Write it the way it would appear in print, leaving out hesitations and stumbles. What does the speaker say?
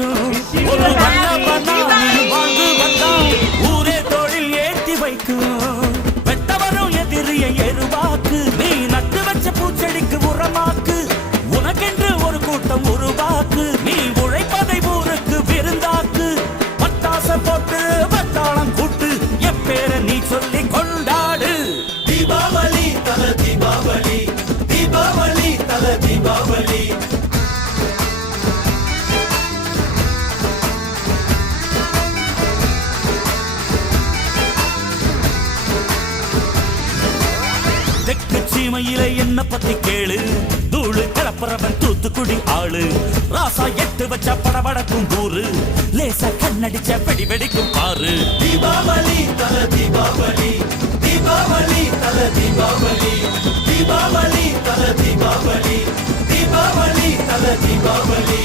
வைக்கும் ஒரு வாழ்ந்து வந்தான் ஊரே தோளில் ஏற்றி வைக்கும் வெட்டவரும் எதிரிய எருவாக்கு நீ நட்டு வச்ச பூச்செடிக்கு உரமாக்கு உனக்கென்று ஒரு கூட்டம் உருவாக்கு நீ உழைப்பதை ஊருக்கு விருந்தாக்கு பட்டாச போட்டு பட்டாளம் கூட்டு எப்பேர நீ சொல்லி கொண்டாடு தீபாவளி தல தீபாவளி தீபாவளி தல தீபாவளி தெற்கு சீமையில என்ன பத்தி கேளு தூளு கிளப்புறவன் தூத்துக்குடி ஆளு ராசா எட்டு வச்ச படபடக்கும் ஊரு லேசா கண்ணடிச்ச வெடி வெடிக்கும் பாரு தீபாவளி தல தீபாவளி தீபாவளி தல தீபாவளி தீபாவளி தல தீபாவளி தீபாவளி தல தீபாவளி